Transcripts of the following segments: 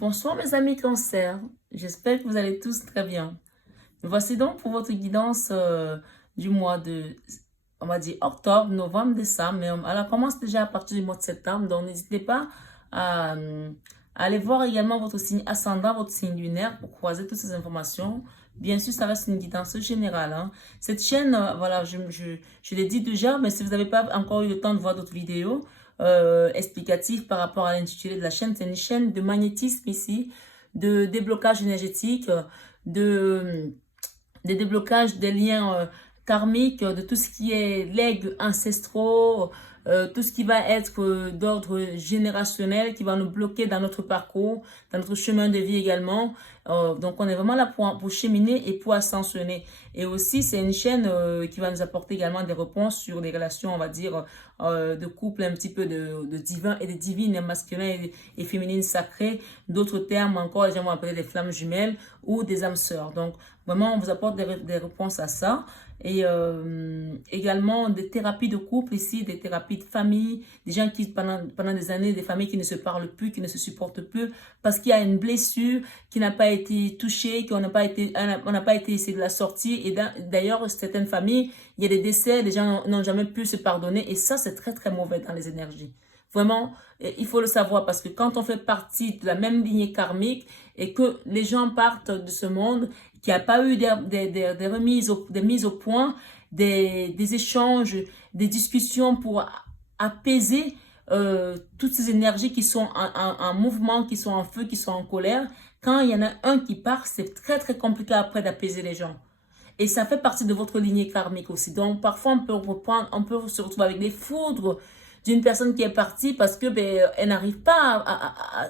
Bonsoir mes amis cancer, j'espère que vous allez tous très bien. Voici donc pour votre guidance du mois de, on va dire, octobre, novembre, décembre, mais elle commence déjà à partir du mois de septembre, donc n'hésitez pas à aller voir également votre signe ascendant, votre signe lunaire pour croiser toutes ces informations. Bien sûr, ça reste une guidance générale, hein. Cette chaîne, voilà, je l'ai dit déjà, mais si vous n'avez pas encore eu le temps de voir d'autres vidéos, explicatif par rapport à l'intitulé de la chaîne. C'est une chaîne de magnétisme ici, de déblocage énergétique, de, de déblocage des liens karmiques, de tout ce qui est legs ancestraux, tout ce qui va être d'ordre générationnel, qui va nous bloquer dans notre parcours, dans notre chemin de vie également. Donc, on est vraiment là pour cheminer et pour ascensionner. Et aussi, c'est une chaîne qui va nous apporter également des réponses sur des relations, on va dire, de couple, un petit peu de divin et de divine, masculin et féminine sacrée. D'autres termes encore, les gens vont appeler des flammes jumelles ou des âmes sœurs. Donc, vraiment, on vous apporte des réponses à ça. Et également des thérapies de couple ici, des thérapies de famille, des gens qui pendant des années, des familles qui ne se parlent plus, qui ne se supportent plus parce qu'il y a une blessure qui n'a pas été touchée, qu'on n'a pas été, on n'a pas été essayé de la sortir. Et d'ailleurs, certaines familles, il y a des décès, les gens n'ont jamais pu se pardonner et ça, c'est très très mauvais dans les énergies. Vraiment, il faut le savoir parce que quand on fait partie de la même lignée karmique et que les gens partent de ce monde, qu'il n'y a pas eu des remises, des mises au point, des échanges, des discussions pour apaiser toutes ces énergies qui sont en mouvement, qui sont en feu, qui sont en colère. Quand il y en a un qui part, c'est très très compliqué après d'apaiser les gens. Et ça fait partie de votre lignée karmique aussi. Donc, parfois, on peut se retrouver avec des foudres d'une personne qui est partie parce que elle n'arrive pas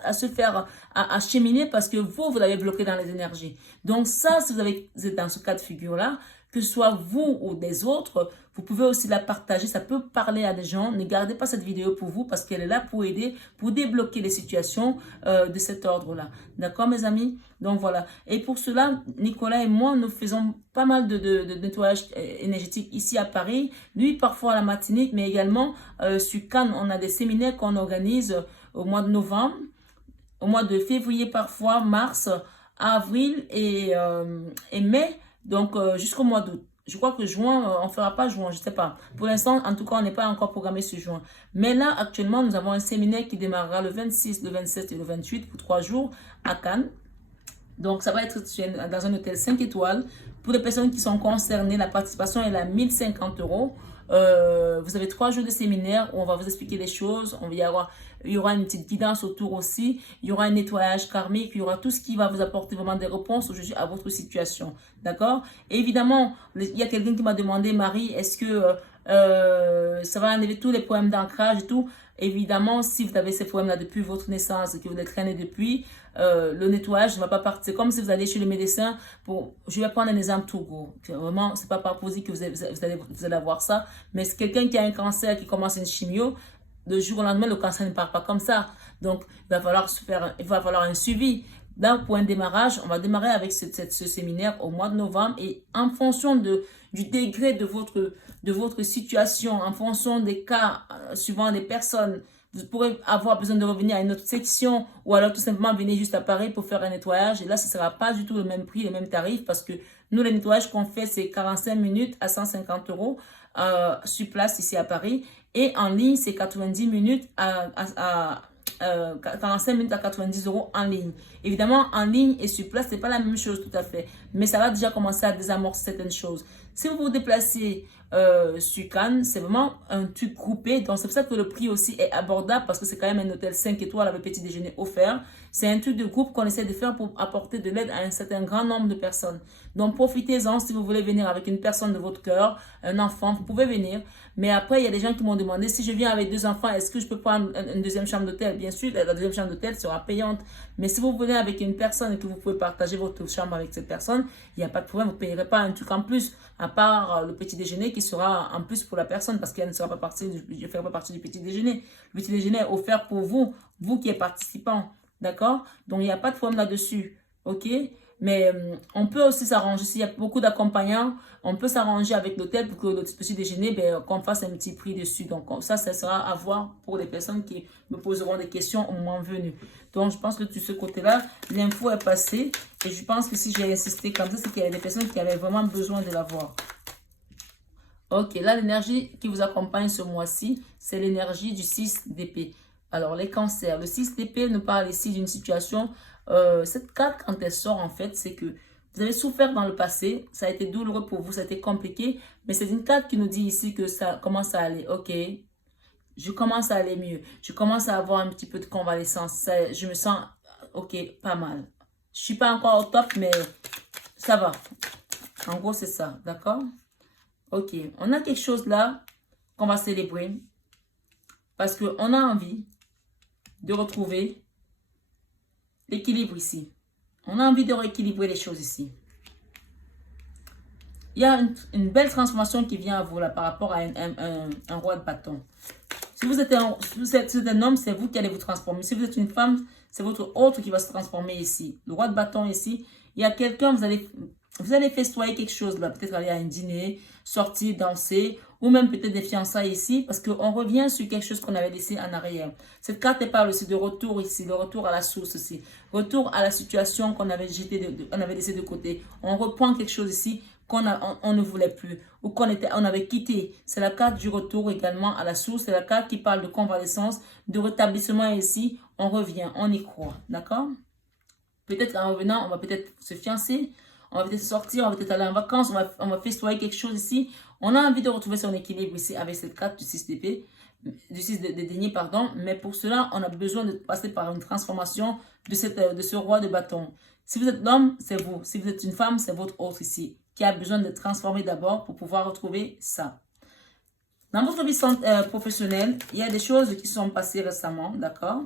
à se faire, à cheminer parce que vous l'avez bloqué dans les énergies. Donc ça, si vous êtes dans ce cas de figure-là, que ce soit vous ou des autres, vous pouvez aussi la partager. Ça peut parler à des gens. Ne gardez pas cette vidéo pour vous parce qu'elle est là pour aider, pour débloquer les situations de cet ordre-là. D'accord, mes amis? Donc voilà. Et pour cela, Nicolas et moi, nous faisons pas mal de nettoyage énergétique ici à Paris. Lui, parfois à la Martinique, mais également sur Cannes, on a des séminaires qu'on organise au mois de novembre, au mois de février parfois, mars, avril et mai, donc jusqu'au mois d'août. Je crois que juin, on ne fera pas juin, je ne sais pas. Pour l'instant, en tout cas, on n'est pas encore programmé sur juin. Mais là, actuellement, nous avons un séminaire qui démarrera le 26, le 27 et le 28 pour 3 jours à Cannes. Donc, ça va être dans un hôtel 5 étoiles. Pour les personnes qui sont concernées, la participation est à 1050 euros. Vous avez 3 jours de séminaire où on va vous expliquer les choses. Il y aura une petite guidance autour aussi. Il y aura un nettoyage karmique. Il y aura tout ce qui va vous apporter vraiment des réponses aujourd'hui à votre situation. D'accord? Et évidemment, il y a quelqu'un qui m'a demandé, Marie, est-ce que ça va enlever tous les problèmes d'ancrage et tout? Évidemment, si vous avez ces problèmes-là depuis votre naissance et que vous les traînez depuis, le nettoyage ne va pas partir. C'est comme si vous allez chez le médecin je vais prendre un exemple tout gros. Vraiment, c'est pas par poser que vous allez avoir ça. Mais c'est quelqu'un qui a un cancer, qui commence une chimio, de jour au lendemain, le cancer ne part pas comme ça. Donc, il va falloir un suivi. Là, pour un démarrage, on va démarrer avec ce séminaire au mois de novembre et en fonction du degré de votre situation, en fonction des cas, suivant les personnes, vous pourrez avoir besoin de revenir à une autre section ou alors tout simplement venir juste à Paris pour faire un nettoyage. Et là, ce ne sera pas du tout le même prix, le même tarif parce que nous, les nettoyages qu'on fait, c'est 45 minutes à 150 euros sur place ici à Paris. Et en ligne, c'est 90 minutes 45 minutes à 90 euros en ligne. Évidemment, en ligne et sur place, c'est pas la même chose tout à fait. Mais ça va déjà commencer à désamorcer certaines choses. Si vous vous déplacez sur Cannes, c'est vraiment un truc groupé. Donc, c'est pour ça que le prix aussi est abordable parce que c'est quand même un hôtel 5 étoiles avec petit déjeuner offert. C'est un truc de groupe qu'on essaie de faire pour apporter de l'aide à un certain grand nombre de personnes. Donc, profitez-en si vous voulez venir avec une personne de votre cœur, un enfant, vous pouvez venir. Mais après, il y a des gens qui m'ont demandé si je viens avec 2 enfants, est-ce que je peux prendre une deuxième chambre d'hôtel? Bien sûr, la deuxième chambre d'hôtel sera payante. Mais si vous venez avec une personne et que vous pouvez partager votre chambre avec cette personne, il n'y a pas de problème. Vous ne payerez pas un truc en plus, à part le petit déjeuner qui sera en plus pour la personne parce qu'elle ne sera pas partie, je ne ferai pas partie du petit déjeuner. Le petit déjeuner est offert pour vous, vous qui êtes participant. D'accord? Donc, il n'y a pas de problème là-dessus. OK? Mais on peut aussi s'arranger, s'il y a beaucoup d'accompagnants, on peut s'arranger avec l'hôtel pour que le petit déjeuner, ben, qu'on fasse un petit prix dessus. Donc ça sera à voir pour les personnes qui me poseront des questions au moment venu. Donc je pense que de ce côté-là, l'info est passée. Et je pense que si j'ai insisté comme ça, c'est qu'il y a des personnes qui avaient vraiment besoin de la voir. Ok, là, l'énergie qui vous accompagne ce mois-ci, c'est l'énergie du 6 d'épée. Alors, les cancers. Le 6 d'épée nous parle ici d'une situation. Cette carte, quand elle sort, en fait, c'est que vous avez souffert dans le passé. Ça a été douloureux pour vous, ça a été compliqué. Mais c'est une carte qui nous dit ici que ça commence à aller. Ok, je commence à aller mieux. Je commence à avoir un petit peu de convalescence. Je me sens, ok, pas mal. Je suis pas encore au top, mais ça va. En gros, c'est ça, d'accord? Ok, on a quelque chose là qu'on va célébrer parce qu'on a envie de retrouver l'équilibre ici. On a envie de rééquilibrer les choses ici. Il y a une belle transformation qui vient à vous là par rapport à un roi de bâton. Si vous êtes un homme, c'est vous qui allez vous transformer. Si vous êtes une femme, c'est votre autre qui va se transformer ici. Le roi de bâton ici, il y a quelqu'un, vous allez festoyer quelque chose là. Peut-être aller à un dîner, sortir, danser, ou même peut-être des fiançailles ici, parce qu'on revient sur quelque chose qu'on avait laissé en arrière. Cette carte parle aussi de retour ici, de retour à la source ici, retour à la situation qu'on avait on avait laissé de côté. On reprend quelque chose ici qu'on on ne voulait plus, ou on avait quitté. C'est la carte du retour également à la source, c'est la carte qui parle de convalescence, de rétablissement ici. On revient, on y croit, d'accord? Peut-être en revenant, on va peut-être se fiancer, on va peut-être sortir, on va peut-être aller en vacances, on va festoyer quelque chose ici. On a envie de retrouver son équilibre ici avec cette carte du 6 d'épée, du 6 de denier, pardon. Mais pour cela, on a besoin de passer par une transformation de ce roi de bâton. Si vous êtes l'homme, c'est vous. Si vous êtes une femme, c'est votre autre ici, qui a besoin de transformer d'abord pour pouvoir retrouver ça. Dans votre vie professionnelle, il y a des choses qui sont passées récemment, d'accord?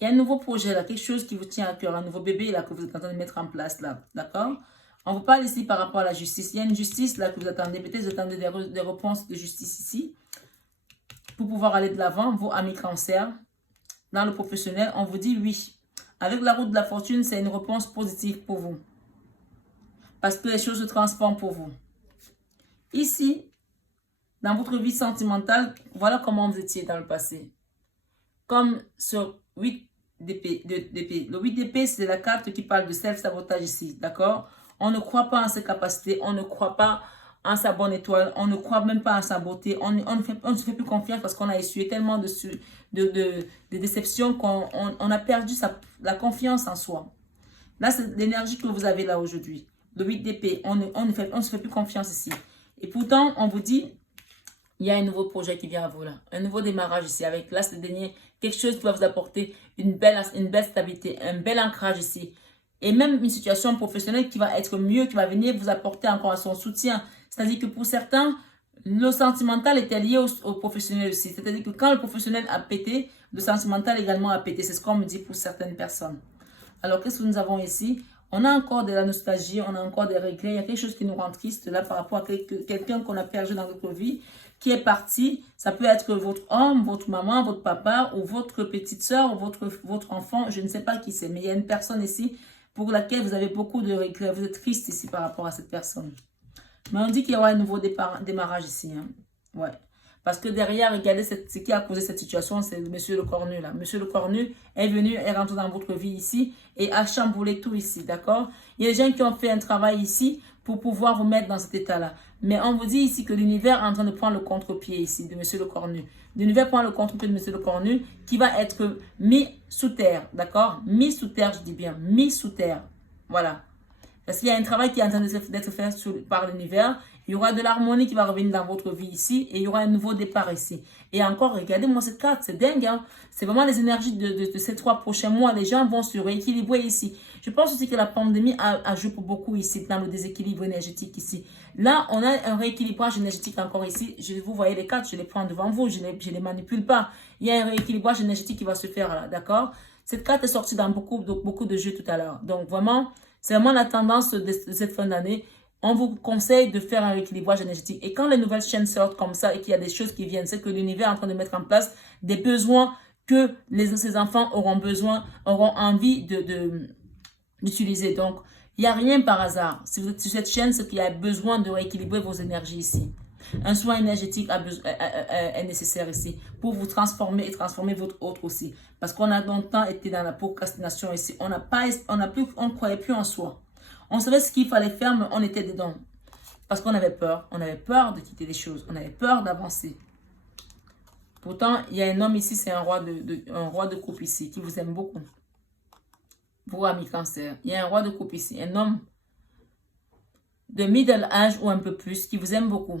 Il y a un nouveau projet là, quelque chose qui vous tient à cœur, un nouveau bébé là que vous êtes en train de mettre en place là, d'accord? On vous parle ici par rapport à la justice. Il y a une justice là que vous attendez, peut-être vous attendez des réponses de justice ici pour pouvoir aller de l'avant, vos amis cancer. Dans le professionnel, on vous dit oui. Avec la route de la fortune, c'est une réponse positive pour vous. Parce que les choses se transforment pour vous. Ici, dans votre vie sentimentale, voilà comment vous étiez dans le passé. Comme sur 8 d'épée. Le 8 d'épée, c'est la carte qui parle de self-sabotage ici, d'accord? On ne croit pas en ses capacités, on ne croit pas en sa bonne étoile, on ne croit même pas en sa beauté, on ne se fait plus confiance parce qu'on a essuyé tellement de déceptions qu'on a perdu la confiance en soi. Là, c'est l'énergie que vous avez là aujourd'hui. Le 8 d'épée, on ne se fait plus confiance ici. Et pourtant, on vous dit, il y a un nouveau projet qui vient à vous là. Un nouveau démarrage ici avec l'as de denier. Quelque chose qui va vous apporter une belle stabilité, un bel ancrage ici. Et même une situation professionnelle qui va être mieux, qui va venir vous apporter encore son soutien. C'est-à-dire que pour certains, le sentimental était lié au professionnel aussi. C'est-à-dire que quand le professionnel a pété, le sentimental également a pété. C'est ce qu'on me dit pour certaines personnes. Alors, qu'est-ce que nous avons ici? On a encore de la nostalgie, on a encore des regrets. Il y a quelque chose qui nous rend triste là par rapport à quelqu'un qu'on a perdu dans notre vie, qui est parti. Ça peut être votre homme, votre maman, votre papa, ou votre petite soeur, ou votre enfant. Je ne sais pas qui c'est, mais il y a une personne ici pour laquelle vous avez beaucoup de regrets. Vous êtes triste ici par rapport à cette personne. Mais on dit qu'il y aura un nouveau démarrage ici. Hein. Ouais. Parce que derrière, regardez ce qui a causé cette situation, c'est Monsieur le Cornu là. Monsieur le Cornu est venu, est rentré dans votre vie ici et a chamboulé tout ici, d'accord? Il y a des gens qui ont fait un travail ici pour pouvoir vous mettre dans cet état-là. Mais on vous dit ici que l'univers est en train de prendre le contre-pied ici de Monsieur le Cornu. L'univers prend le contre-pied de Monsieur le Cornu qui va être mis sous terre, d'accord? Mis sous terre, je dis bien, mis sous terre. Voilà. Parce qu'il y a un travail qui est en train d'être fait par l'univers. Il y aura de l'harmonie qui va revenir dans votre vie ici. Et il y aura un nouveau départ ici. Et encore, regardez-moi cette carte. C'est dingue. Hein? C'est vraiment les énergies de ces 3 prochains mois. Les gens vont se rééquilibrer ici. Je pense aussi que la pandémie a joué pour beaucoup ici, dans le déséquilibre énergétique ici. Là, on a un rééquilibrage énergétique encore ici. Vous voyez les cartes, je les prends devant vous. Je ne les manipule pas. Il y a un rééquilibrage énergétique qui va se faire là. D'accord? Cette carte est sortie dans beaucoup de jeux tout à l'heure. Donc, vraiment... C'est vraiment la tendance de cette fin d'année. On vous conseille de faire un rééquilibrage énergétique. Et quand les nouvelles chaînes sortent comme ça et qu'il y a des choses qui viennent, c'est que l'univers est en train de mettre en place des besoins que ces enfants auront besoin, auront envie d'utiliser. Donc, il n'y a rien par hasard. Si vous êtes sur cette chaîne, c'est qu'il y a besoin de rééquilibrer vos énergies ici. Un soin énergétique est nécessaire ici pour vous transformer et transformer votre autre aussi. Parce qu'on a longtemps été dans la procrastination ici. On ne croyait plus en soi. On savait ce qu'il fallait faire, mais on était dedans. Parce qu'on avait peur. On avait peur de quitter les choses. On avait peur d'avancer. Pourtant, il y a un homme ici, c'est un roi de coupe ici, qui vous aime beaucoup. Vous, amis Cancer. Il y a un roi de coupe ici. Un homme de middle âge ou un peu plus, qui vous aime beaucoup.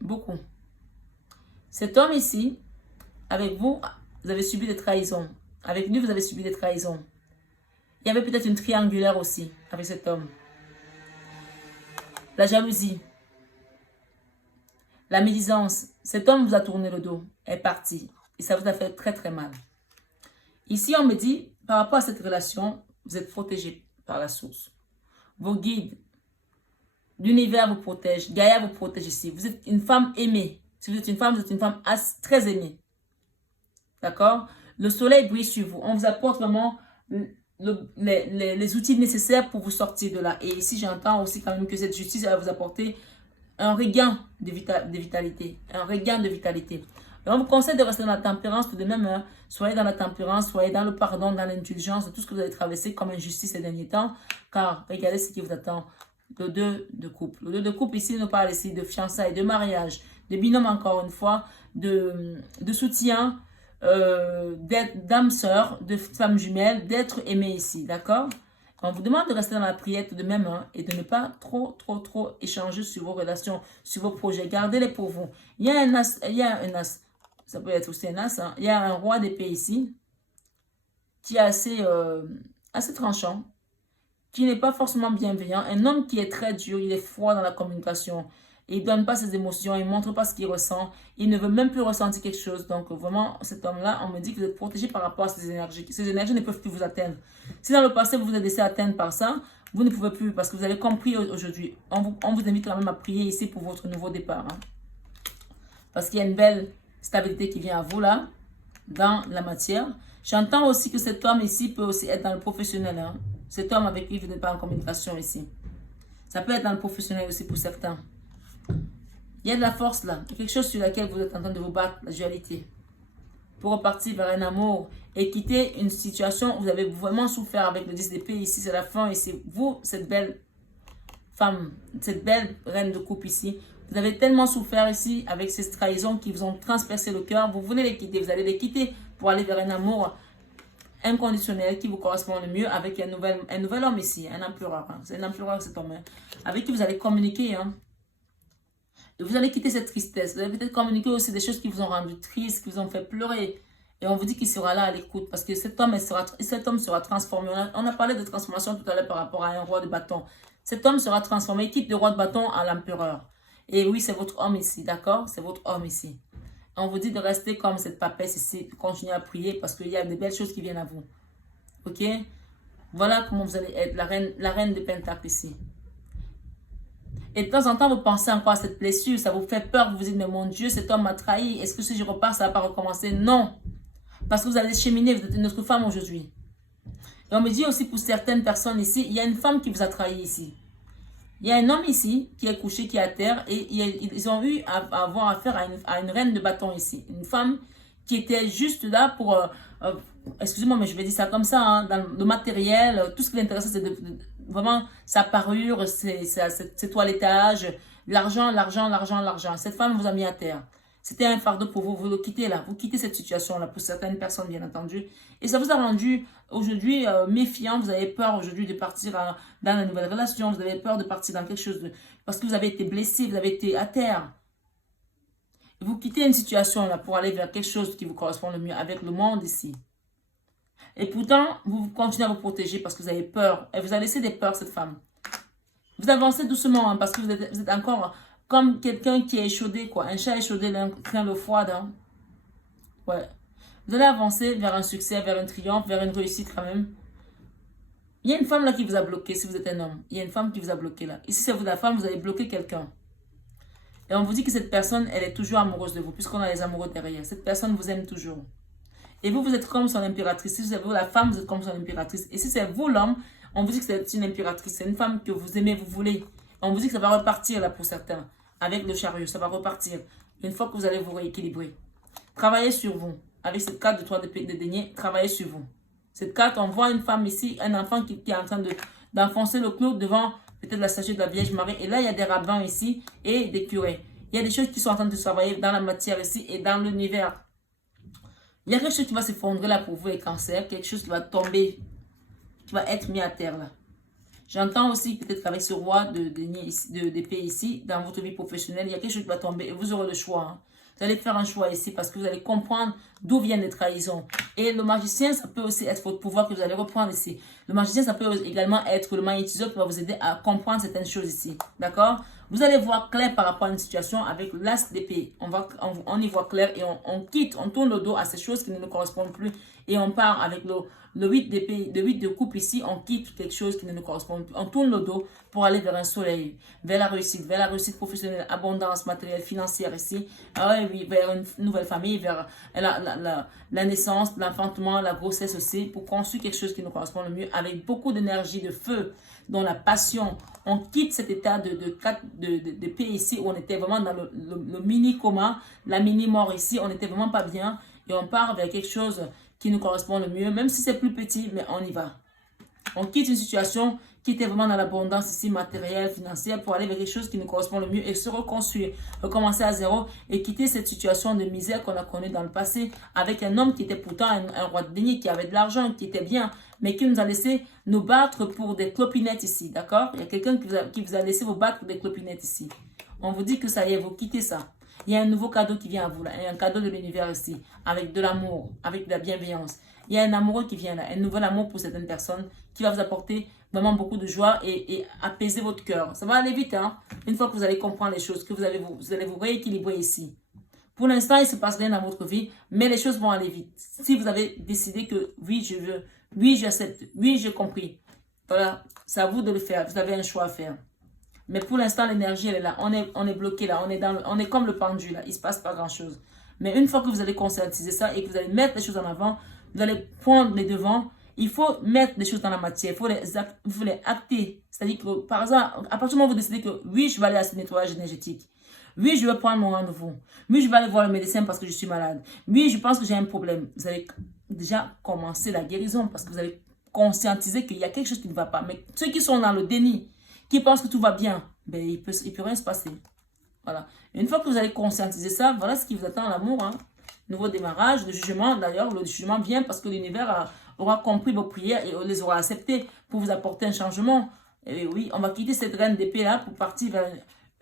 Beaucoup. Cet homme ici, avec vous, vous avez subi des trahisons. Avec lui, vous avez subi des trahisons. Il y avait peut-être une triangulaire aussi avec cet homme. La jalousie. La médisance. Cet homme vous a tourné le dos, est parti. Et ça vous a fait très très mal. Ici, on me dit, par rapport à cette relation, vous êtes protégé par la source. Vos guides, l'univers vous protège, Gaïa vous protège ici. Vous êtes une femme aimée. Si vous êtes une femme très aimée. D'accord? Le soleil brille sur vous. On vous apporte vraiment les outils nécessaires pour vous sortir de là. Et ici, j'entends aussi quand même que cette justice va vous apporter un regain de vitalité. Un regain de vitalité. Et on vous conseille de rester dans la tempérance tout de même. Hein. Soyez dans la tempérance, soyez dans le pardon, dans l'indulgence de tout ce que vous avez traversé comme injustice ces derniers temps. Car regardez ce qui vous attend. Le 2 de coupe. Le 2 de coupe ici nous parle ici de fiançailles, de mariage, de binôme encore une fois, de soutien, d'âme sœur, de femme jumelle, d'être aimé ici. D'accord? On vous demande de rester dans la prière tout de même hein, et de ne pas trop échanger sur vos relations, sur vos projets. Gardez-les pour vous. Il y a un as, ça peut être aussi un as. Hein. Il y a un roi d'épée ici qui est assez tranchant, qui n'est pas forcément bienveillant. Un homme qui est très dur, il est froid dans la communication. Il ne donne pas ses émotions, il ne montre pas ce qu'il ressent. Il ne veut même plus ressentir quelque chose. Donc vraiment, cet homme-là, on me dit que vous êtes protégé par rapport à ces énergies. Ces énergies ne peuvent plus vous atteindre. Si dans le passé, vous vous êtes laissé atteindre par ça, vous ne pouvez plus parce que vous avez compris aujourd'hui. On vous invite quand même à prier ici pour votre nouveau départ. Hein. Parce qu'il y a une belle stabilité qui vient à vous là, dans la matière. J'entends aussi que cet homme ici peut aussi être dans le professionnel. Hein. Cet homme avec qui vous n'êtes pas en communication ici. Ça peut être dans le professionnel aussi pour certains. Il y a de la force là. Quelque chose sur laquelle vous êtes en train de vous battre, la dualité. Pour repartir vers un amour et quitter une situation où vous avez vraiment souffert avec le 10 d'épée. Ici, c'est la fin. Et c'est vous, cette belle femme, cette belle reine de coupe ici. Vous avez tellement souffert ici avec ces trahisons qui vous ont transpercé le cœur. Vous voulez les quitter. Vous allez les quitter pour aller vers un amour inconditionnel qui vous correspond le mieux avec un nouvel homme ici, un empereur. Hein. C'est un empereur cet homme. Hein, avec qui vous allez communiquer. Hein. Et vous allez quitter cette tristesse. Vous allez peut-être communiquer aussi des choses qui vous ont rendu triste, qui vous ont fait pleurer. Et on vous dit qu'il sera là à l'écoute parce que cet homme sera transformé. On a parlé de transformation tout à l'heure par rapport à un roi de bâton. Cet homme sera transformé. Il quitte de roi de bâton à l'empereur. Et oui, c'est votre homme ici, d'accord? C'est votre homme ici. On vous dit de rester comme cette papesse ici, de continuer à prier parce qu'il y a des belles choses qui viennent à vous. Ok? Voilà comment vous allez être, la reine de Pentacle ici. Et de temps en temps, vous pensez encore à cette blessure, ça vous fait peur, vous vous dites, mais mon Dieu, cet homme m'a trahi, est-ce que si je repars, ça ne va pas recommencer? Non, parce que vous allez cheminer, vous êtes une autre femme aujourd'hui. Et on me dit aussi pour certaines personnes ici, il y a une femme qui vous a trahi ici. Il y a un homme ici qui est couché, qui est à terre, et ils ont eu à avoir affaire à une reine de bâton ici. Une femme qui était juste là pour, excusez-moi, mais je vais dire ça comme ça, hein, dans le matériel, tout ce qui l'intéressait, c'est vraiment sa parure, ses toilettages, l'argent. Cette femme vous a mis à terre. C'était un fardeau pour vous, vous le quittez là, vous quittez cette situation-là pour certaines personnes, bien entendu. Et ça vous a rendu aujourd'hui méfiant, vous avez peur aujourd'hui de partir dans la nouvelle relation, vous avez peur de partir dans quelque chose, parce que vous avez été blessé, vous avez été à terre. Et vous quittez une situation là pour aller vers quelque chose qui vous correspond le mieux avec le monde ici. Et pourtant, vous continuez à vous protéger parce que vous avez peur. Et vous avez laissé des peurs, cette femme. Vous avancez doucement hein, parce que vous êtes encore comme quelqu'un qui est échaudé, quoi. Un chat échaudé craint le froid. Hein. Ouais. Vous allez avancer vers un succès, vers un triomphe, vers une réussite quand même. Il y a une femme là qui vous a bloqué si vous êtes un homme. Il y a une femme qui vous a bloqué là. Et si c'est vous la femme, vous avez bloqué quelqu'un. Et on vous dit que cette personne, elle est toujours amoureuse de vous puisqu'on a les amoureux derrière. Cette personne vous aime toujours. Et vous, vous êtes comme son impératrice. Si vous êtes vous la femme, vous êtes comme son impératrice. Et si c'est vous l'homme, On vous dit que c'est une impératrice. C'est une femme que vous aimez, vous voulez. On vous dit que ça va repartir là pour certains. Avec le chariot, ça va repartir. Une fois que vous allez vous rééquilibrer. Travaillez sur vous. Avec cette carte de 3 de denier, travaillez sur vous. Cette carte, on voit une femme ici, un enfant qui est en train d'enfoncer le clou devant peut-être la statue de la Vierge Marie. Et là, il y a des rabbins ici et des curés. Il y a des choses qui sont en train de travailler dans la matière ici et dans l'univers. Il y a quelque chose qui va s'effondrer là pour vous, les cancers. Quelque chose qui va tomber, qui va être mis à terre là. J'entends aussi peut-être qu'avec ce roi d'épée ici, dans votre vie professionnelle, il y a quelque chose qui va tomber et vous aurez le choix. Hein. Vous allez faire un choix ici parce que vous allez comprendre d'où viennent les trahisons. Et le magicien, ça peut aussi être votre pouvoir que vous allez reprendre ici. Le magicien, ça peut également être le magnétiseur qui va vous aider à comprendre certaines choses ici. D'accord? Vous allez voir clair par rapport à une situation avec l'as d'épée. On y voit clair et on quitte, on tourne le dos à ces choses qui ne nous correspondent plus. Et on part avec le 8 d'épée, le 8 de coupe ici, on quitte quelque chose qui ne nous correspond plus. On tourne le dos pour aller vers un soleil, vers la réussite professionnelle, abondance matérielle, financière ici. Ah oui, vers une nouvelle famille, vers la naissance, l'enfantement, la grossesse aussi, pour construire quelque chose qui nous correspond le mieux, avec beaucoup d'énergie, de feu, dont la passion. On quitte cet état de paix ici, où on était vraiment dans le mini-coma, la mini-mort ici, on n'était vraiment pas bien, et on part vers quelque chose qui nous correspond le mieux, même si c'est plus petit, mais on y va. On quitte une situation qui était vraiment dans l'abondance ici, matérielle, financière, pour aller vers quelque chose qui nous correspond le mieux et se reconstruire, recommencer à zéro et quitter cette situation de misère qu'on a connue dans le passé avec un homme qui était pourtant un roi de denier, qui avait de l'argent, qui était bien, mais qui nous a laissé nous battre pour des clopinettes ici, d'accord? Il y a quelqu'un qui vous a laissé vous battre pour des clopinettes ici. On vous dit que ça y est, vous quittez ça. Il y a un nouveau cadeau qui vient à vous, là, un cadeau de l'univers ici, avec de l'amour, avec de la bienveillance. Il y a un amoureux qui vient là, un nouvel amour pour certaines personnes qui va vous apporter vraiment beaucoup de joie et apaiser votre cœur. Ça va aller vite, hein? Une fois que vous allez comprendre les choses, que vous allez vous rééquilibrer ici. Pour l'instant, il ne se passe rien dans votre vie, mais les choses vont aller vite. Si vous avez décidé que oui, je veux, oui, j'accepte, oui, j'ai compris. Voilà, c'est à vous de le faire. Vous avez un choix à faire. Mais pour l'instant, l'énergie, elle est là. On est bloqué là. On est comme le pendu là. Il ne se passe pas grand-chose. Mais une fois que vous allez conscientiser ça et que vous allez mettre les choses en avant, vous allez prendre les devants. Il faut mettre des choses dans la matière. Il faut les acter. C'est-à-dire que, par exemple, à partir du moment où vous décidez que oui, je vais aller à ce nettoyage énergétique. Oui, je vais prendre mon rendez-vous. Oui, je vais aller voir le médecin parce que je suis malade. Oui, je pense que j'ai un problème. Vous allez déjà commencer la guérison parce que vous allez conscientiser qu'il y a quelque chose qui ne va pas. Mais ceux qui sont dans le déni, qui pensent que tout va bien, ben, il peut rien se passer. Voilà. Une fois que vous allez conscientiser ça, voilà ce qui vous attend, l'amour. Hein. Nouveau démarrage, le jugement. D'ailleurs, le jugement vient parce que l'univers aura compris vos prières et les aura acceptées pour vous apporter un changement. Et oui, on va quitter cette reine d'épée là pour partir vers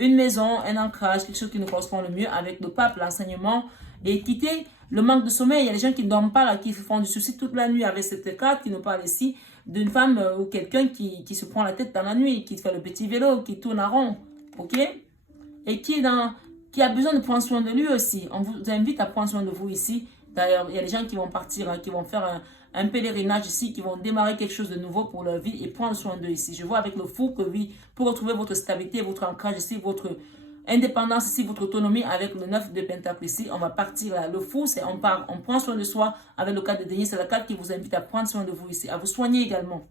une maison, un ancrage, quelque chose qui nous correspond le mieux avec le pape, l'enseignement. Et quitter le manque de sommeil. Il y a des gens qui ne dorment pas, là, qui se font du souci toute la nuit avec cette carte, qui nous parle ici d'une femme ou quelqu'un qui se prend la tête dans la nuit, qui fait le petit vélo, qui tourne à rond, ok? Et qui a besoin de prendre soin de lui aussi. On vous invite à prendre soin de vous ici. D'ailleurs, il y a des gens qui vont partir, hein, qui vont faire un pèlerinage ici, qui vont démarrer quelque chose de nouveau pour leur vie et prendre soin d'eux ici. Je vois avec le fou que oui, pour retrouver votre stabilité, votre ancrage ici, votre indépendance ici, votre autonomie avec le 9 de Pentacle ici, on va partir là. Le fou, c'est on prend soin de soi avec le 4 de denier. C'est la carte qui vous invite à prendre soin de vous ici, à vous soigner également.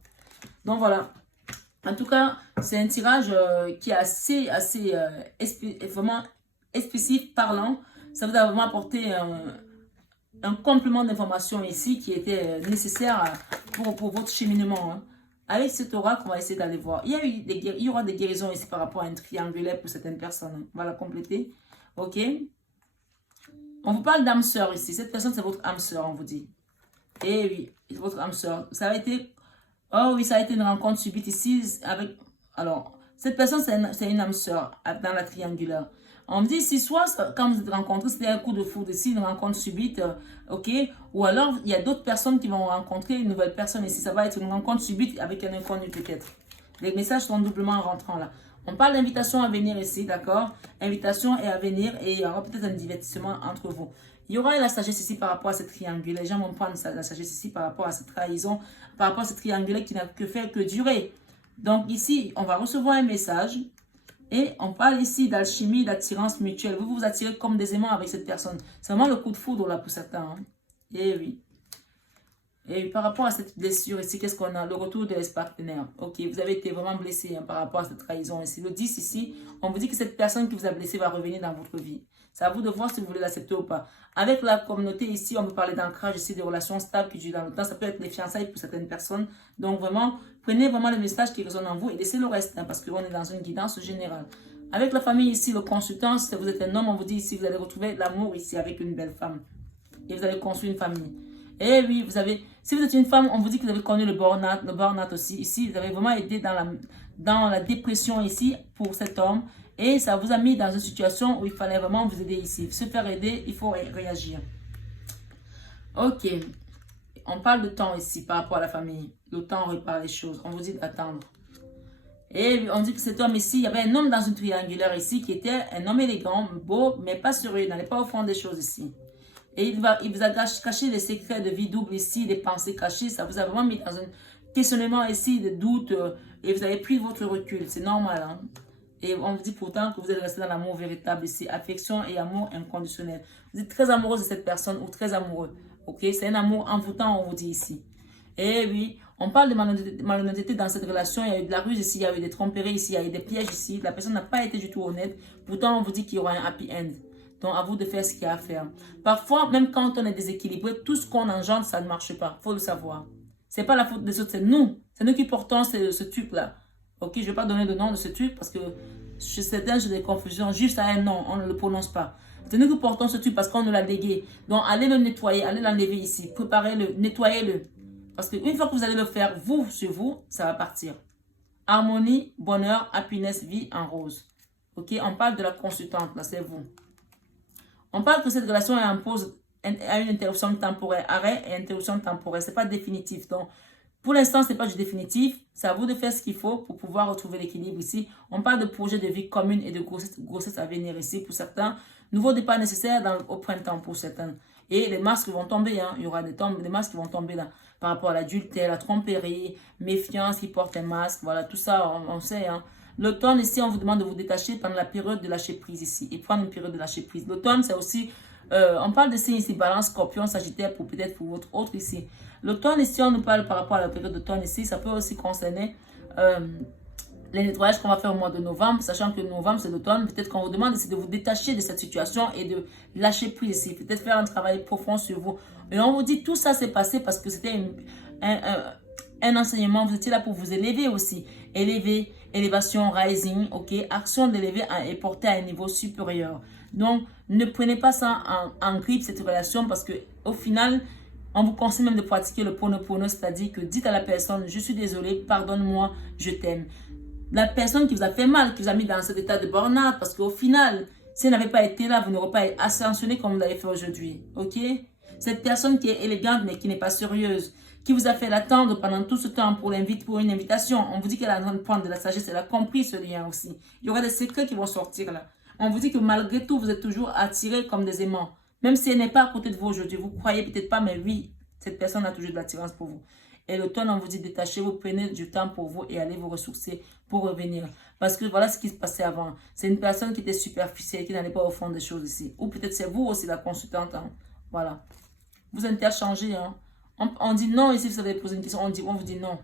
Donc voilà. En tout cas, c'est un tirage qui est assez vraiment expressif, parlant. Ça vous a vraiment apporté un complément d'information ici qui était nécessaire pour votre cheminement. Hein. Avec cet oracle, on va essayer d'aller voir. Il y aura des guérisons ici par rapport à un triangulaire pour certaines personnes. Hein. On va la compléter. Ok. On vous parle d'âme sœur ici. Cette personne, c'est votre âme sœur, on vous dit. Et oui, c'est votre âme sœur. Ça a été... Oh oui, ça a été une rencontre subite ici avec... Alors, cette personne, c'est une âme sœur dans la triangulaire. On me dit, si soit quand vous êtes rencontrés, c'était un coup de foudre, ici, une rencontre subite, ok? Ou alors, il y a d'autres personnes qui vont rencontrer une nouvelle personne ici. Ça va être une rencontre subite avec un inconnu peut-être. Les messages sont doublement rentrants là. On parle d'invitation à venir ici, d'accord? Invitation et à venir et il y aura peut-être un divertissement entre vous. Il y aura la sagesse ici par rapport à cette triangule. Les gens vont prendre la sagesse ici par rapport à cette trahison, par rapport à cette triangule qui n'a que faire que durer. Donc ici, on va recevoir un message et on parle ici d'alchimie, d'attirance mutuelle. Vous vous attirez comme des aimants avec cette personne. C'est vraiment le coup de foudre là pour certains. Hein. Et oui. Et par rapport à cette blessure ici, qu'est-ce qu'on a? Le retour de l'ex-partenaire. Ok, vous avez été vraiment blessé hein, par rapport à cette trahison ici. Le 10 ici, on vous dit que cette personne qui vous a blessé va revenir dans votre vie. C'est à vous de voir si vous voulez l'accepter ou pas. Avec la communauté ici, on peut parler d'ancrage ici, de relations stables qui durent dans le temps. Ça peut être les fiançailles pour certaines personnes. Donc vraiment, prenez vraiment le message qui résonne en vous et laissez le reste hein, parce qu'on est dans une guidance générale. Avec la famille ici, le consultant, si vous êtes un homme, on vous dit ici, vous allez retrouver l'amour ici avec une belle femme. Et vous allez construire une famille. Et oui, si vous êtes une femme, on vous dit que vous avez connu le burn-out aussi. Ici, vous avez vraiment été dans la dépression ici pour cet homme. Et ça vous a mis dans une situation où il fallait vraiment vous aider ici. Se faire aider, il faut réagir. Ok. On parle de temps ici par rapport à la famille. Le temps répare les choses. On vous dit d'attendre. Et on dit que cet homme ici, il y avait un homme dans une triangulaire ici qui était un homme élégant, beau, mais pas sérieux. Il n'allait pas au fond des choses ici. Et il vous a caché les secrets de vie double ici, des pensées cachées. Ça vous a vraiment mis dans un questionnement ici, de doute. Et vous avez pris votre recul. C'est normal. Hein? Et on vous dit pourtant que vous êtes resté dans l'amour véritable ici. Affection et amour inconditionnel. Vous êtes très amoureuse de cette personne ou très amoureux. Ok, c'est un amour envoûtant, on vous dit ici. Et oui, on parle de malhonnêteté dans cette relation. Il y a eu de la ruse ici, il y a eu des tromperies ici, il y a eu des pièges ici. La personne n'a pas été du tout honnête. Pourtant, on vous dit qu'il y aura un happy end. Donc, à vous de faire ce qu'il y a à faire. Parfois, même quand on est déséquilibré, tout ce qu'on engendre, ça ne marche pas. Il faut le savoir. Ce n'est pas la faute des autres, c'est nous. C'est nous qui portons ce truc-là. Ok, je ne vais pas donner le nom de ce truc parce que chez certains, j'ai des confusions. Juste à un nom, on ne le prononce pas. C'est nous qui portons ce truc parce qu'on nous l'a légué. Donc, allez le nettoyer, allez l'enlever ici. Préparez-le, nettoyez-le. Parce qu'une fois que vous allez le faire, vous, sur vous, ça va partir. Harmonie, bonheur, happiness, vie en rose. Ok, on parle de la consultante, là, c'est vous. On parle que cette relation impose à une interruption temporaire, arrêt et interruption temporaire. Ce n'est pas définitif. Donc, pour l'instant, ce n'est pas du définitif. C'est à vous de faire ce qu'il faut pour pouvoir retrouver l'équilibre ici. On parle de projet de vie commune et de grossesse à venir ici pour certains. Nouveau départ nécessaire au printemps pour certains. Et les masques vont tomber. Hein. Il y aura des masques qui vont tomber là, par rapport à l'adultère, la tromperie, méfiance qui porte un masque. Voilà, tout ça, on sait. Hein. L'automne, ici, on vous demande de vous détacher pendant la période de lâcher prise ici. Et prendre une période de lâcher prise. L'automne, c'est aussi, on parle de signes ici, balance, scorpion, sagittaire, pour peut-être pour votre autre ici. L'automne, ici, on nous parle par rapport à la période d'automne ici. Ça peut aussi concerner les nettoyages qu'on va faire au mois de novembre. Sachant que novembre, c'est l'automne. Peut-être qu'on vous demande ici de vous détacher de cette situation et de lâcher prise ici. Peut-être faire un travail profond sur vous. Et on vous dit tout ça s'est passé parce que c'était un enseignement. Vous étiez là pour vous élever aussi. Élever, élévation, rising, ok. Action d'élever et porter à un niveau supérieur. Donc, ne prenez pas ça en grippe, cette relation, parce que au final, on vous conseille même de pratiquer le ponopono, c'est-à-dire que dites à la personne, je suis désolé, pardonne-moi, je t'aime. La personne qui vous a fait mal, qui vous a mis dans cet état de burn-out, parce qu'au final, si elle n'avait pas été là, vous n'aurez pas ascensionné comme vous l'avez fait aujourd'hui, ok. Cette personne qui est élégante, mais qui n'est pas sérieuse, qui vous a fait l'attendre pendant tout ce temps pour une invitation. On vous dit qu'elle est en train de prendre de la sagesse. Elle a compris ce lien aussi. Il y aura des secrets qui vont sortir là. On vous dit que malgré tout, vous êtes toujours attirés comme des aimants. Même si elle n'est pas à côté de vous aujourd'hui. Vous croyez peut-être pas, mais oui, cette personne a toujours de l'attirance pour vous. Et l'automne, on vous dit détachez-vous, prenez du temps pour vous et allez vous ressourcer pour revenir. Parce que voilà ce qui se passait avant. C'est une personne qui était superficielle, qui n'allait pas au fond des choses ici. Ou peut-être c'est vous aussi la consultante. Hein. Voilà. Vous interchangez. Hein. On dit non ici, vous avez posé une question, on vous dit non.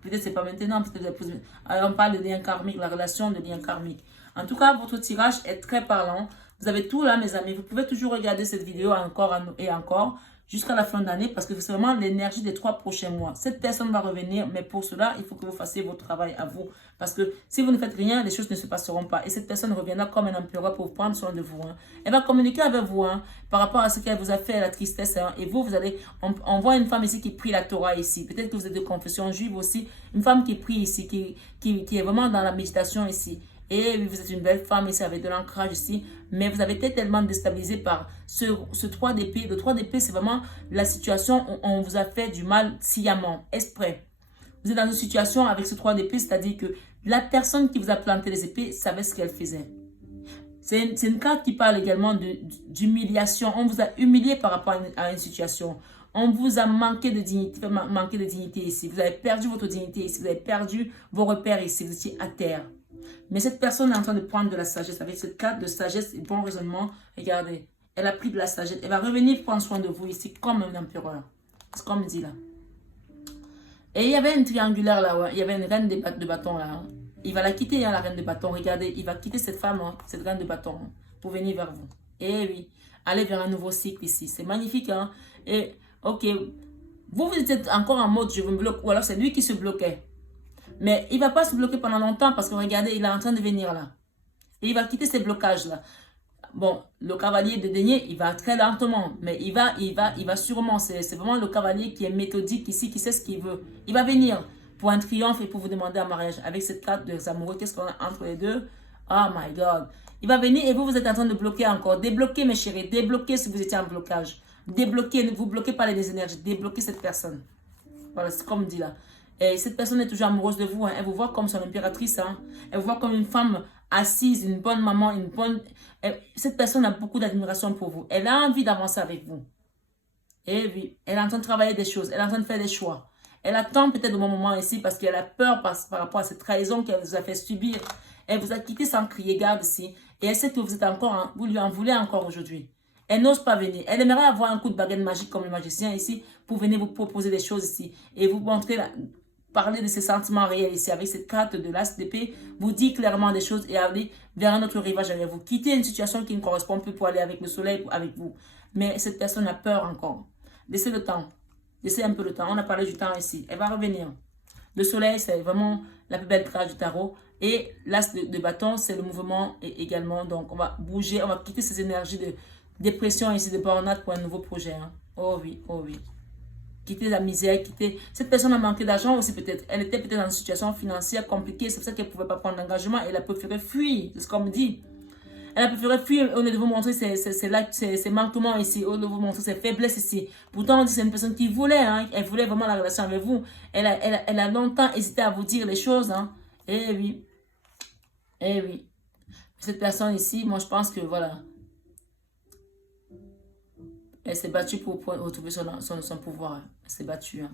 Peut-être c'est pas maintenant, peut-être vous avez posé... Alors on parle de lien karmique, la relation de lien karmique. En tout cas, votre tirage est très parlant. Vous avez tout là, mes amis. Vous pouvez toujours regarder cette vidéo encore et encore jusqu'à la fin de l'année parce que c'est vraiment l'énergie des 3 prochains mois. Cette personne va revenir, mais pour cela, il faut que vous fassiez votre travail à vous. Parce que si vous ne faites rien, les choses ne se passeront pas. Et cette personne reviendra comme un empereur pour prendre soin de vous. Hein. Elle va communiquer avec vous hein, par rapport à ce qu'elle vous a fait, la tristesse. Hein. Et vous allez... On voit une femme ici qui prie la Torah ici. Peut-être que vous êtes de confession juive aussi. Une femme qui prie ici, qui est vraiment dans la méditation ici. Et vous êtes une belle femme ici avec de l'ancrage ici. Mais vous avez été tellement déstabilisé par ce 3 d'épée. Le 3 d'épée, c'est vraiment la situation où on vous a fait du mal sciemment, exprès. Vous êtes dans une situation avec ce 3 d'épée, c'est-à-dire que la personne qui vous a planté les épées savait ce qu'elle faisait. C'est une carte qui parle également d'humiliation. On vous a humilié par rapport à une situation. On vous a manqué de dignité ici. Vous avez perdu votre dignité ici. Vous avez perdu vos repères ici. Vous étiez à terre. Mais cette personne est en train de prendre de la sagesse. Avec cette carte de sagesse et bon raisonnement, regardez, elle a pris de la sagesse. Elle va revenir prendre soin de vous ici comme un empereur. C'est comme dit là. Et il y avait une triangulaire là, ouais. Il y avait une reine de bâton là. Hein. Il va la quitter, hein, la reine de bâton. Regardez, il va quitter cette femme, hein, cette reine de bâton, hein, pour venir vers vous. Et oui, aller vers un nouveau cycle ici. C'est magnifique, hein. Et, ok, vous êtes encore en mode je me bloque, ou alors c'est lui qui se bloquait. Mais il ne va pas se bloquer pendant longtemps parce que regardez, il est en train de venir là. Et il va quitter ces blocages-là. Bon, le cavalier de denier, il va très lentement, mais il va sûrement. C'est vraiment le cavalier qui est méthodique ici, qui sait ce qu'il veut. Il va venir pour un triomphe et pour vous demander en mariage. Avec cette carte de amoureux, qu'est-ce qu'on a entre les deux? Oh my God. Il va venir et vous êtes en train de bloquer encore. Débloquez, mes chéris. Débloquez si vous étiez en blocage. Débloquez, ne vous bloquez pas les énergies. Débloquez cette personne. Voilà, c'est comme dit là. Et cette personne est toujours amoureuse de vous. Hein. Elle vous voit comme son impératrice. Hein. Elle vous voit comme une femme assise, une bonne maman, une bonne... Cette personne a beaucoup d'admiration pour vous. Elle a envie d'avancer avec vous. Et oui, elle est en train de travailler des choses. Elle est en train de faire des choix. Elle attend peut-être au bon moment ici parce qu'elle a peur par rapport à cette trahison qu'elle vous a fait subir. Elle vous a quitté sans crier garde ici. Et elle sait que vous êtes encore, vous lui en voulez encore aujourd'hui. Elle n'ose pas venir. Elle aimerait avoir un coup de baguette magique comme le magicien ici pour venir vous proposer des choses ici et vous montrer, parler de ses sentiments réels ici avec cette carte de l'as d'épée, vous dit clairement des choses et aller vers un autre rivage avec vous. Quitter une situation qui ne correspond plus pour aller avec le soleil, avec vous. Mais cette personne a peur encore. Laissez le temps. Laissez un peu le temps. On a parlé du temps ici. Elle va revenir. Le soleil, c'est vraiment la plus belle carte du tarot. Et l'as de bâton, c'est le mouvement également. Donc, on va bouger, on va quitter ces énergies de dépression ici, de burn-out pour un nouveau projet. Hein. Oh oui, oh oui. Quitter la misère, quitter... Cette personne a manqué d'argent aussi peut-être. Elle était peut-être dans une situation financière compliquée. C'est pour ça qu'elle ne pouvait pas prendre l'engagement. Elle a préféré fuir. C'est ce qu'on me dit. Elle a préféré fuir au lieu de vous montrer ses manquements ici, au lieu de vous montrer ses faiblesses ici. Pourtant, on dit que c'est une personne qui voulait, hein, elle voulait vraiment la relation avec vous. Elle a longtemps hésité à vous dire les choses. Hein. Eh oui. Eh oui. Cette personne ici, moi je pense que voilà. Elle s'est battue pour retrouver son pouvoir. Elle s'est battue. Hein.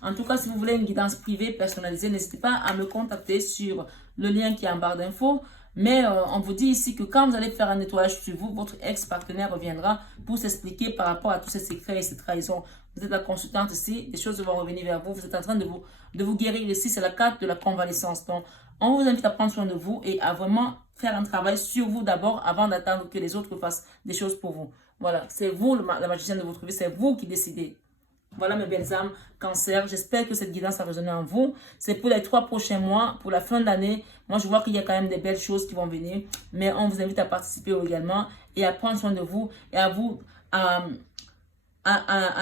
En tout cas, si vous voulez une guidance privée personnalisée, n'hésitez pas à me contacter sur le lien qui est en barre d'infos. Mais on vous dit ici que quand vous allez faire un nettoyage sur vous, votre ex-partenaire reviendra pour s'expliquer par rapport à tous ces secrets et ces trahisons. Vous êtes la consultante ici, les choses vont revenir vers vous. Vous êtes en train de vous guérir ici. C'est la carte de la convalescence. Donc, on vous invite à prendre soin de vous et à vraiment faire un travail sur vous d'abord avant d'attendre que les autres fassent des choses pour vous. Voilà, c'est vous la magicienne de votre vie, c'est vous qui décidez. Voilà mes belles âmes, cancer. J'espère que cette guidance a résonné en vous. C'est pour les 3 prochains mois, pour la fin de l'année. Moi, je vois qu'il y a quand même des belles choses qui vont venir. Mais on vous invite à participer également et à prendre soin de vous et à vous à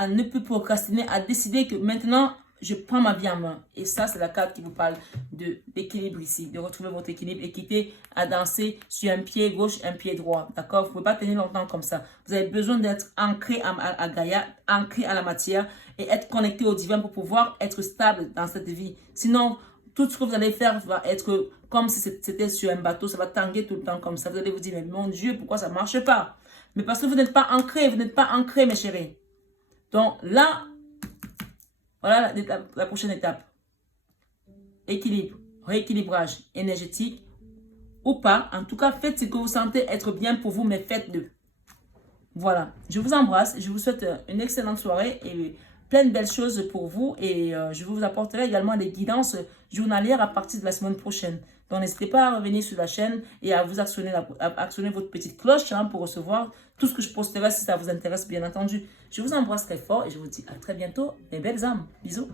ne plus procrastiner, à décider que maintenant, je prends ma vie en main. Et ça, c'est la carte qui vous parle d'équilibre ici, de retrouver votre équilibre et quitter à danser sur un pied gauche, un pied droit. D'accord? Vous ne pouvez pas tenir longtemps comme ça. Vous avez besoin d'être ancré à Gaïa, ancré à la matière et être connecté au divin pour pouvoir être stable dans cette vie. Sinon, tout ce que vous allez faire va être comme si c'était sur un bateau. Ça va tanguer tout le temps comme ça. Vous allez vous dire, mais mon Dieu, pourquoi ça ne marche pas? Mais parce que vous n'êtes pas ancré, mes chéris. Donc là, voilà la prochaine étape. Équilibre, rééquilibrage énergétique ou pas. En tout cas, faites ce que vous sentez être bien pour vous, mais faites-le. Voilà, je vous embrasse. Je vous souhaite une excellente soirée et plein de belles choses pour vous. Et je vous apporterai également des guidances journalières à partir de la semaine prochaine. Donc, n'hésitez pas à revenir sur la chaîne et à vous actionner votre petite cloche hein, pour recevoir tout ce que je posterai si ça vous intéresse, bien entendu. Je vous embrasse très fort et je vous dis à très bientôt, mes belles âmes. Bisous.